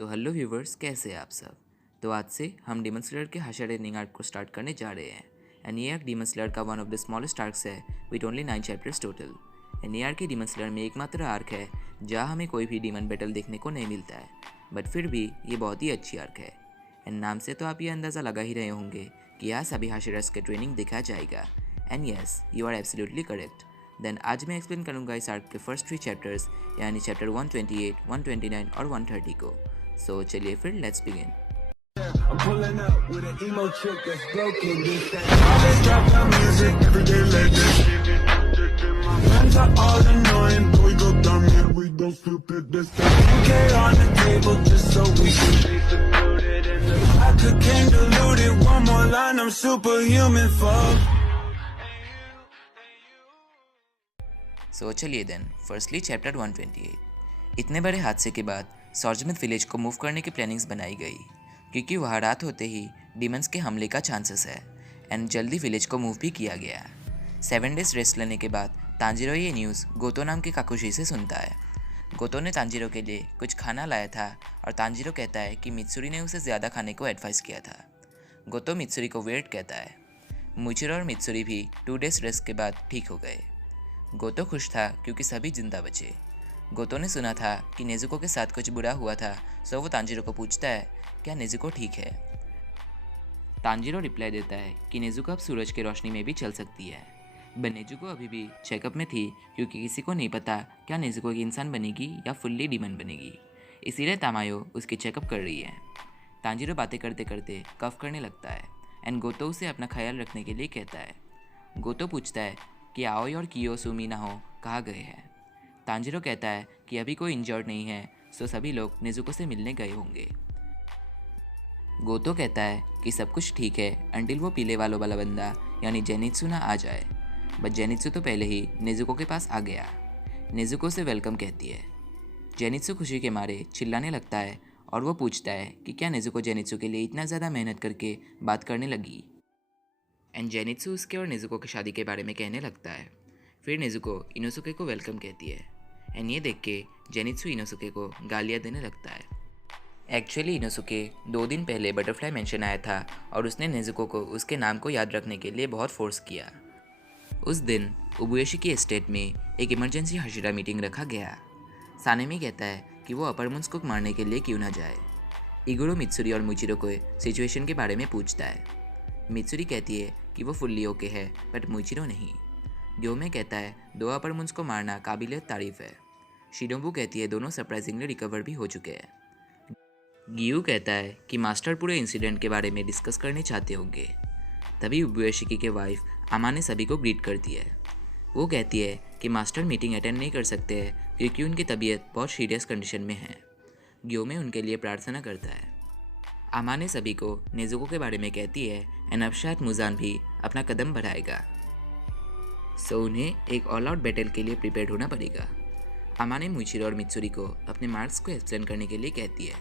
Hello viewers, कैसे हैं आप सब। तो आज से हम डीमन स्लेयर के हाशर एंडिंग आर्क को स्टार्ट करने जा रहे हैं। एंड ये आर्क डीमन स्लेयर का one of the smallest arcs है with only 9 chapters total. And ये आर्क की डीमन स्लेयर में एकमात्र आर्क है जहाँ हमें कोई भी डीमन बैटल देखने को नहीं मिलता है, बट फिर भी ये बहुत ही अच्छी आर्क है। एंड नाम से तो आप ये अंदाज़ा लगा ही रहे होंगे कि यहाँ सभी हाशरर्स के ट्रेनिंग दिखाया जाएगा। And yes, you are absolutely correct. Then आज मैं एक्सप्लेन करूँगा इस आर्क के फर्स्ट 3 चैप्टर्स, यानी चैप्टर 128, 129 और 130 को। सो चलिए फिर let's begin. I'm pulling up with an emo chick that's broken. This that always drop the music every day like this. My friends are all annoying, but we go dumb, yeah, we don't stupid. This that UK on the table just so we can be secluded in the I could came diluted. One more line, I'm superhuman, fuck. सो चलिए then, firstly chapter 128। इतने बड़े हादसे के बाद सॉर्जमिथ village को move करने की plannings बनाई गई, क्योंकि वहाँ रात होते ही डीमंस के हमले का चांसेस है। एंड जल्दी विलेज को मूव भी किया गया। 7 डेज रेस्ट लेने के बाद तांजिरो ये न्यूज़ गोतो नाम के काकुशी से सुनता है। गोतो ने तांजिरो के लिए कुछ खाना लाया था और तांजिरो कहता है कि मित्सुरी ने उसे ज़्यादा खाने को एडवाइस किया था। गोतो मित्सुरी को वेट कहता है। मुचिरो और मित्सुरी भी 2 डेज रेस्ट के बाद ठीक हो गए। गोतो खुश था क्योंकि सभी जिंदा बचे। गोतो ने सुना था कि नेजुको के साथ कुछ बुरा हुआ था, सो वो तांजिरो को पूछता है क्या नेजुको ठीक है। तांजिरो रिप्लाई देता है कि नेजुको अब सूरज की रोशनी में भी चल सकती है, बट नेजुको अभी भी चेकअप में थी क्योंकि किसी को नहीं पता क्या नेजुको की इंसान बनेगी या फुल्ली डीमन बनेगी, इसीलिए तामायो उसकी चेकअप कर रही है। तांजिरो बातें करते करते कफ करने लगता है एंड गोतो उसे अपना ख्याल रखने के लिए कहता है। गोतो पूछता है कि आओई और कियोसुमी नाहो कहाँ गए हैं। तांजिरो कहता है कि अभी कोई इंजर्ड नहीं है, सो सभी लोग नेजुको से मिलने गए होंगे। गोतो कहता है कि सब कुछ ठीक है अंटिल वो पीले वालों वाला बंदा यानी जेनित्सु ना आ जाए, बट जेनित्सु तो पहले ही नेजुको के पास आ गया। नेजुको से वेलकम कहती है। जेनित्सु खुशी के मारे चिल्लाने लगता है और वो पूछता है कि क्या नेजुको जेनित्सु के लिए इतना ज़्यादा मेहनत करके बात करने लगी। एंड जेनित्सु उसके और नेजुको की शादी के बारे में कहने लगता है। फिर नेजुको इनोसुके को वेलकम कहती है एंड ये देख के जेनित्सु इनोसुके को गालियाँ देने लगता है। एक्चुअली इनोसुके 2 दिन पहले बटरफ्लाई मेंशन आया था और उसने नेजुको को उसके नाम को याद रखने के लिए बहुत फोर्स किया। उस दिन उबुएशी की एस्टेट में एक इमरजेंसी हाशिरा मीटिंग रखा गया। सानेमी कहता है कि वो अपर मुंस को मारने के लिए क्यों ना जाए। इगुरो मित्सुरी और मुचिरो को सिचुएशन के बारे में पूछता है। मित्सुरी कहती है कि वो फुल्ली ओके है, बट मुचिरो नहीं। ग्योमे कहता है 2 अपर मुंस को मारना काबिल तारीफ है। शिनोबू कहती है दोनों सरप्राइजिंगली रिकवर भी हो चुके हैं। गियू कहता है कि मास्टर पूरे इंसिडेंट के बारे में डिस्कस करने चाहते होंगे। तभी उबुएशिकी के वाइफ आमा ने सभी को ग्रीट करती है। वो कहती है कि मास्टर मीटिंग अटेंड नहीं कर सकते हैं क्योंकि उनकी तबीयत बहुत सीरियस कंडीशन में है। ग्योमे उनके लिए प्रार्थना करता है। आमा ने सभी को नेजुको के बारे में कहती है एंड अब शायद मुजान भी अपना कदम बढ़ाएगा, सो उन्हें एक ऑल आउट बैटल के लिए प्रिपेयर होना पड़ेगा। आमा ने मुचिरो और मित्सुरी को अपने मार्क्स को एक्सप्लेन करने के लिए कहती है।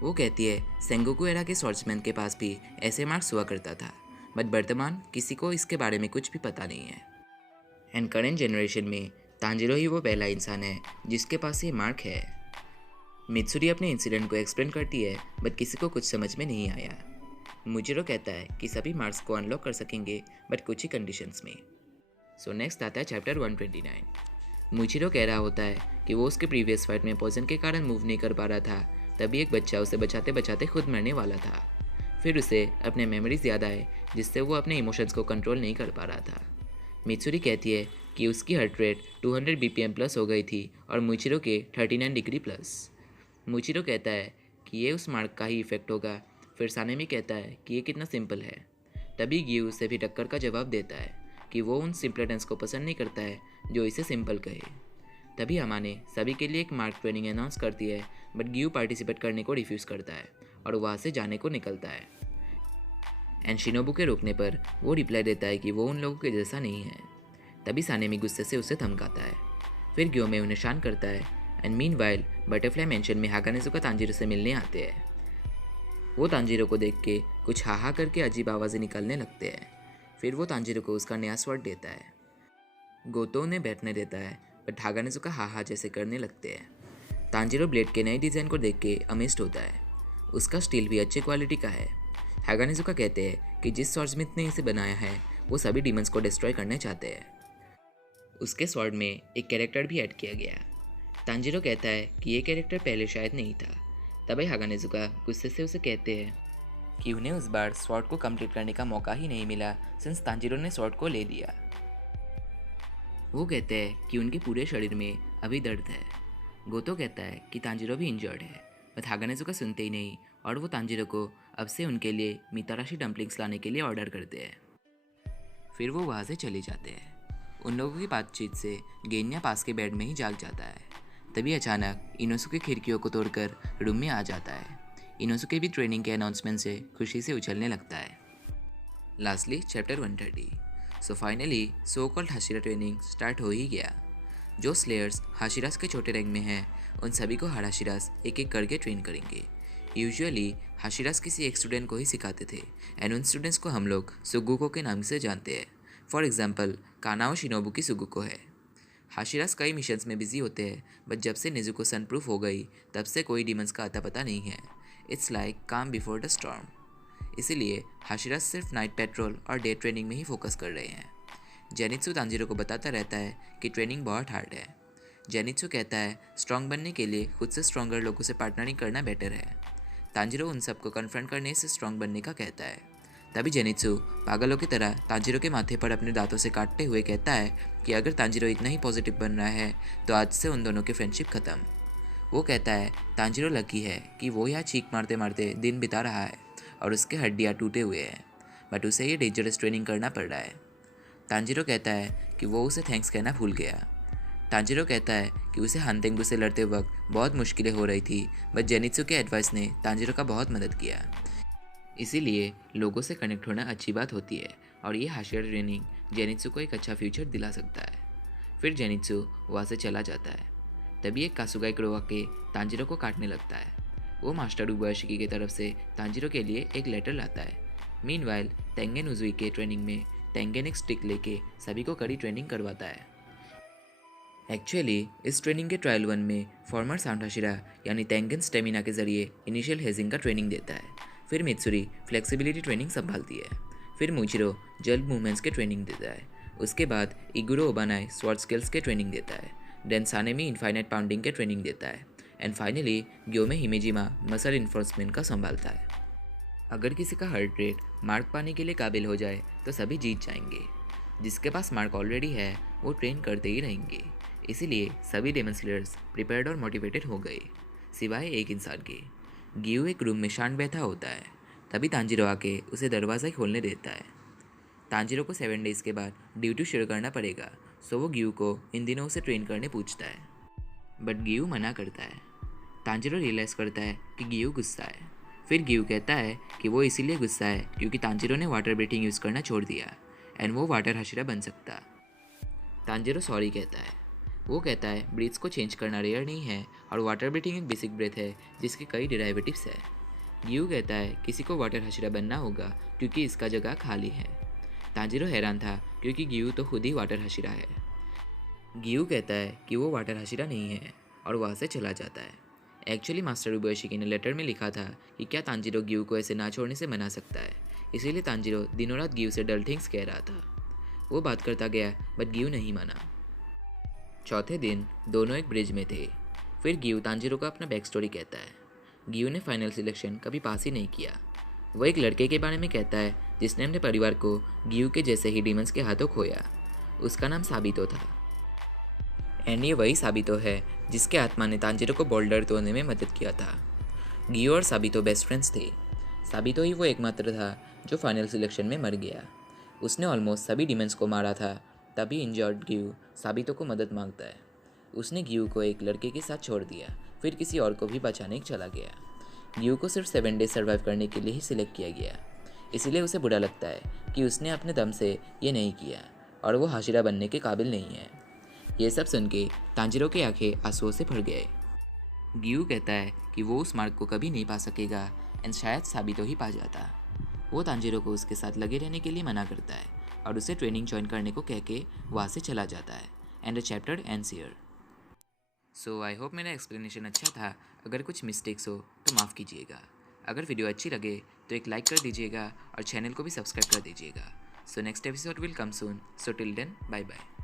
वो कहती है सेंगोकू एरा के स्वॉर्ड्समैन के पास भी ऐसे मार्क्स हुआ करता था, बट वर्तमान किसी को इसके बारे में कुछ भी पता नहीं है। एंड करेंट जनरेशन में तांजिरो ही वो पहला इंसान है जिसके पास ये मार्क है। मित्सुरी अपने इंसिडेंट को एक्सप्लेन करती है, बट किसी को कुछ समझ में नहीं आया। मुचिरो कहता है कि सभी मार्क्स को अनलॉक कर सकेंगे, बट कुछ ही कंडीशंस में। सो नेक्स्ट आता है चैप्टर 129। मुचिरो कह रहा होता है कि वो उसके प्रीवियस फाइट में पॉइजन के कारण मूव नहीं कर पा रहा था, तभी एक बच्चा उसे बचाते बचाते खुद मरने वाला था। फिर उसे अपने मेमोरीज याद आए जिससे वो अपने इमोशंस को कंट्रोल नहीं कर पा रहा था। मित्सुरी कहती है कि उसकी हार्ट रेट 200 BPM प्लस हो गई थी और मुचिरो के 39 डिग्री प्लस। मुचिरो कहता है कि ये उस मार्क का ही इफेक्ट होगा। फिर सानेमी कहता है कि ये कितना सिंपल है। तभी गियू उसे भी टक्कर का जवाब देता है कि वो उन सिंपलेटन्स को पसंद नहीं करता है जो इसे सिंपल कहे। तभी अमा ने सभी के लिए एक मार्क ट्रेनिंग अनाउंस करती है, बट गियू पार्टिसिपेट करने को रिफ्यूज़ करता है और वहाँ से जाने को निकलता है। एंड शिनोबू के रोकने पर वो रिप्लाई देता है कि वो उन लोगों के जैसा नहीं है। तभी सानेमी गुस्से से उसे धमकाता है। फिर ग्योमे उन्हें शांत करता है एंड मीनवाइल बटरफ्लाई मेंशन में हागानेजुका तांजिरो से मिलने आते हैं। वो तांजिरो को देख के कुछ हाहा करके अजीब आवाज़ें निकालने लगते हैं। फिर वो तांजिरो को उसका नया स्वॉर्ड देता है। गोतो उन्हें बैठने देता है, बट हागानेजुका हाहा जैसे करने लगते हैं। तांजिरो ब्लेड के नए डिज़ाइन को देख के अमेज्ड होता है। उसका स्टील भी अच्छे क्वालिटी का है। हागानेजुका कहते हैं कि जिस स्वॉर्डस्मिथ ने इसे बनाया है वो सभी डीमंस को डिस्ट्रॉय करना चाहते हैं। उसके स्वॉर्ड में एक कैरेक्टर भी ऐड किया गया। तांजिरो कहता है कि ये कैरेक्टर पहले शायद नहीं था। तभी हागानेजुका गुस्से से उसे कहते हैं कि उन्हें उस बार स्वॉर्ड को कंप्लीट करने का मौका ही नहीं मिला सिंस तांजिरो ने स्वॉर्ड को ले लिया। वो कहते हैं कि उनके पूरे शरीर में अभी दर्द है। गोतो कहता है कि तांजिरो भी इंजर्ड है, बट हागानेजुका सुनते ही नहीं और वो तांजिरो को अब से उनके लिए मिताराशी डम्पलिंग्स लाने के लिए ऑर्डर करते हैं। फिर वो वहाँ से चले जाते हैं। उन लोगों की बातचीत से गेन्या पास के बेड में ही जाग जाता है। तभी अचानक इनोसुके खिड़कियों को तोड़कर रूम में आ जाता है। इनोसुके भी ट्रेनिंग के अनाउंसमेंट से खुशी से उछलने लगता है। Lastly chapter 130। So finally so called Hashira training start हो ही गया। जो स्लेयर्स हाशिरास के छोटे रैंक में हैं उन सभी को हाशिरास एक एक करके ट्रेन करेंगे। यूजुअली हाशिरास किसी एक स्टूडेंट को ही सिखाते थे एंड उन स्टूडेंट्स को हम लोग सुगुको के नाम से जानते हैं। फॉर एग्जाम्पल कानाओ शिनोबुकी सुगुको है। हाशिरास कई मिशंस में बिजी होते हैं, बट जब से नेजुको सनप्रूफ हो गई तब से कोई डीमंस का अता पता नहीं है। इट्स लाइक काम बिफोर द स्टॉर्म। इसीलिए हाशिरास सिर्फ नाइट पेट्रोल और डे ट्रेनिंग में ही फोकस कर रहे हैं। जेनित्सु तांजिरो को बताता रहता है कि ट्रेनिंग बहुत हार्ड है। जेनित्सु कहता है स्ट्रांग बनने के लिए खुद से स्ट्रॉन्गर लोगों से पार्टनरिंग करना बेटर है। तांजिरो उन सबको कन्फ्रंट करने से स्ट्रांग बनने का कहता है। तभी जेनित्सु पागलों की तरह तांजिरो के माथे पर अपने दांतों से काटते हुए कहता है कि अगर तांजिरो इतना ही पॉजिटिव बन रहा है तो आज से उन दोनों की फ्रेंडशिप ख़त्म। वो कहता है तांजिरो लकी है कि वो यहाँ चीख मारते मारते दिन बिता रहा है और उसके हड्डियाँ टूटे हुए हैं, बट उसे ये डेंजरस ट्रेनिंग करना पड़ रहा है। तांजिरो कहता है कि वो उसे थैंक्स कहना भूल गया। तांजिरो कहता है कि उसे हानतेंगु से लड़ते वक्त बहुत मुश्किलें हो रही थी, बट जेनित्सु के एडवाइस ने तांजिरो का बहुत मदद किया। इसीलिए लोगों से कनेक्ट होना अच्छी बात होती है और ये हाशिरा ट्रेनिंग जेनित्सु को एक अच्छा फ्यूचर दिला सकता है। फिर जेनित्सु वहाँ से चला जाता है। तभी एक कासुगाई क्रो आके तांजिरो को काटने लगता है। वो मास्टर उबायाशिकी की तरफ से तांजिरो के लिए एक लेटर लाता है। मीनवाइल तेंगेन उजुई के ट्रेनिंग में तेंगेन एक स्टिक लेके सभी को कड़ी ट्रेनिंग करवाता है। एक्चुअली इस ट्रेनिंग के ट्रायल 1 में फॉर्मर साउंड हाशिरा यानी तेंगेन स्टेमिना के जरिए इनिशियल हेजिंग का ट्रेनिंग देता है। फिर मित्सुरी फ्लेक्सिबिलिटी ट्रेनिंग संभालती है। फिर मुचिरो जल्द मूवमेंट्स के ट्रेनिंग देता है। उसके बाद इगुरो ओबानाई स्वॉर्ड स्किल्स के ट्रेनिंग देता है। देन सानेमी इनफाइनाइट पाउंडिंग के ट्रेनिंग देता है। एंड फाइनली ग्योमे हिमेजिमा मसल इन्फोर्समेंट का संभालता है। अगर किसी का हार्ट रेट मार्क पाने के लिए काबिल हो जाए तो सभी जीत जाएंगे। जिसके पास मार्क ऑलरेडी है वो ट्रेन करते ही रहेंगे। इसीलिए सभी डेमन स्लेयर्स प्रिपेयर्ड और मोटिवेटेड हो गए, सिवाय एक इंसान के। गियू एक रूम में शांत बैठा होता है। तभी तांजिरो आके उसे दरवाज़ा खोलने देता है। तांजिरो को 7 डेज़ के बाद ड्यूटी शुरू करना पड़ेगा, सो वो गियू को इन दिनों उसे ट्रेन करने पूछता है, बट गियू मना करता है। तांजिरो रियलाइज़ करता है कि गियू गुस्सा है। फिर गियू कहता है कि वो इसीलिए गुस्सा है क्योंकि तांजिरो ने वाटर ब्रीथिंग यूज़ करना छोड़ दिया एंड वो वाटर हाशिरा बन सकता। तांजिरो सॉरी कहता है। वो कहता है ब्रीथ्स को चेंज करना रेयर नहीं है और वाटर ब्रीथिंग एक बेसिक ब्रेथ है जिसके कई डेरिवेटिव्स है। गियू कहता है किसी को वाटर हाशिरा बनना होगा क्योंकि इसका जगह खाली है। तांजिरो हैरान था क्योंकि गियू तो खुद ही वाटर हाशिरा है। गियू कहता है कि वो वाटर हाशिरा नहीं है और वहाँ से चला जाता है। एक्चुअली मास्टर उबायाशिकी ने लेटर में लिखा था कि क्या तांजिरो गियू को ऐसे ना छोड़ने से मना सकता है, इसीलिए तांजिरो दिनों रात गियू से डल थिंग्स कह रहा था। वो बात करता गया बट गियू नहीं माना। चौथे दिन दोनों एक ब्रिज में थे। फिर गियू तांजिरो को अपना बैक स्टोरी कहता है। गियू ने फाइनल सिलेक्शन कभी पास ही नहीं किया। वो एक लड़के के बारे में कहता है जिसने अपने परिवार को गियू के जैसे ही डीमंस के हाथों खोया। उसका नाम साबितो था। एंड ये वही साबितो है जिसके आत्मा ने तांजिरो को बोल्डर तोड़ने में मदद किया था। गियू और साबितो बेस्ट फ्रेंड्स थे। साबितो ही वो एकमात्र था जो फाइनल सिलेक्शन में मर गया। उसने ऑलमोस्ट सभी डीमंस को मारा था। तभी इंजर्ड गियू साबितो को मदद मांगता है। उसने गियू को एक लड़के के साथ छोड़ दिया, फिर किसी और को भी बचाने चला गया। गियू को सिर्फ 7 डेज सर्वाइव करने के लिए ही सिलेक्ट किया गया, इसीलिए उसे बुरा लगता है कि उसने अपने दम से ये नहीं किया और वो हाशिरा बनने के काबिल नहीं है। ये सब सुन के तांजिरो की आंखें आंसुओं से भर गए। गियू कहता है कि वो उस मार्ग को कभी नहीं पा सकेगा एंड शायद साबितो ही पा जाता। वो तांजिरो को उसके साथ लगे रहने के लिए मना करता है और उसे ट्रेनिंग ज्वाइन करने को कह के वहाँ से चला जाता है। And the chapter ends here. So I hope मेरा एक्सप्लेनेशन अच्छा था। अगर कुछ मिस्टेक्स हो तो माफ़ कीजिएगा। अगर वीडियो अच्छी लगे तो एक लाइक कर दीजिएगा और चैनल को भी सब्सक्राइब कर दीजिएगा। So next episode will come soon. So till then bye bye.